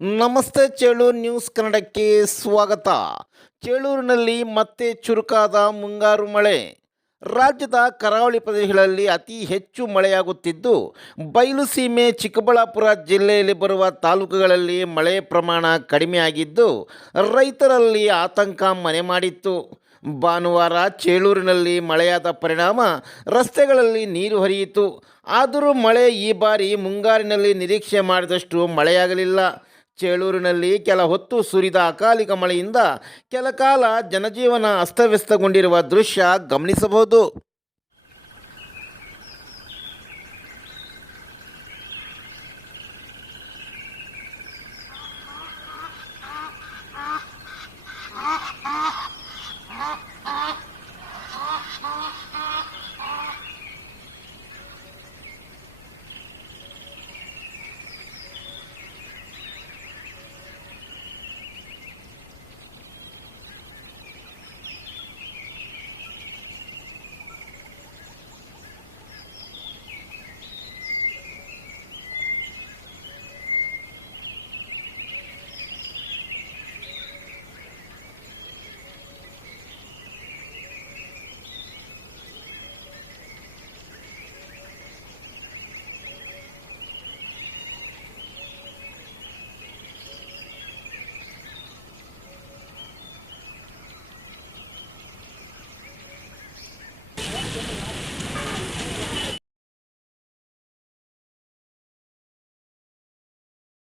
ನಮಸ್ತೆ ಚೇಳೂರು ನ್ಯೂಸ್ ಕನ್ನಡಕ್ಕೆ ಸ್ವಾಗತ. ಚೇಳೂರಿನಲ್ಲಿ ಮತ್ತೆ ಚುರುಕಾದ ಮುಂಗಾರು ಮಳೆ. ರಾಜ್ಯದ ಕರಾವಳಿ ಪ್ರದೇಶಗಳಲ್ಲಿ ಅತಿ ಹೆಚ್ಚು ಮಳೆಯಾಗುತ್ತಿದ್ದು ಬಯಲುಸೀಮೆ ಚಿಕ್ಕಬಳ್ಳಾಪುರ ಜಿಲ್ಲೆಯಲ್ಲಿ ಬರುವ ತಾಲೂಕುಗಳಲ್ಲಿ ಮಳೆ ಪ್ರಮಾಣ ಕಡಿಮೆಯಾಗಿದ್ದು, ರೈತರಲ್ಲಿ ಆತಂಕ ಮನೆ ಮಾಡಿತ್ತು. ಭಾನುವಾರ ಚೇಳೂರಿನಲ್ಲಿ ಮಳೆಯಾದ ಪರಿಣಾಮ ರಸ್ತೆಗಳಲ್ಲಿ ನೀರು ಹರಿಯಿತು. ಆದರೂ ಮಳೆ ಈ ಬಾರಿ ಮುಂಗಾರಿನಲ್ಲಿ ನಿರೀಕ್ಷೆ ಮಾಡಿದಷ್ಟು ಮಳೆಯಾಗಲಿಲ್ಲ. ಚೇಳೂರಿನಲ್ಲಿ ಕೆಲ ಹೊತ್ತು ಸುರಿದ ಅಕಾಲಿಕ ಮಳೆಯಿಂದ ಕೆಲ ಕಾಲ ಜನಜೀವನ ಅಸ್ತವ್ಯಸ್ತಗೊಂಡಿರುವ ದೃಶ್ಯ ಗಮನಿಸಬಹುದು. Thank you.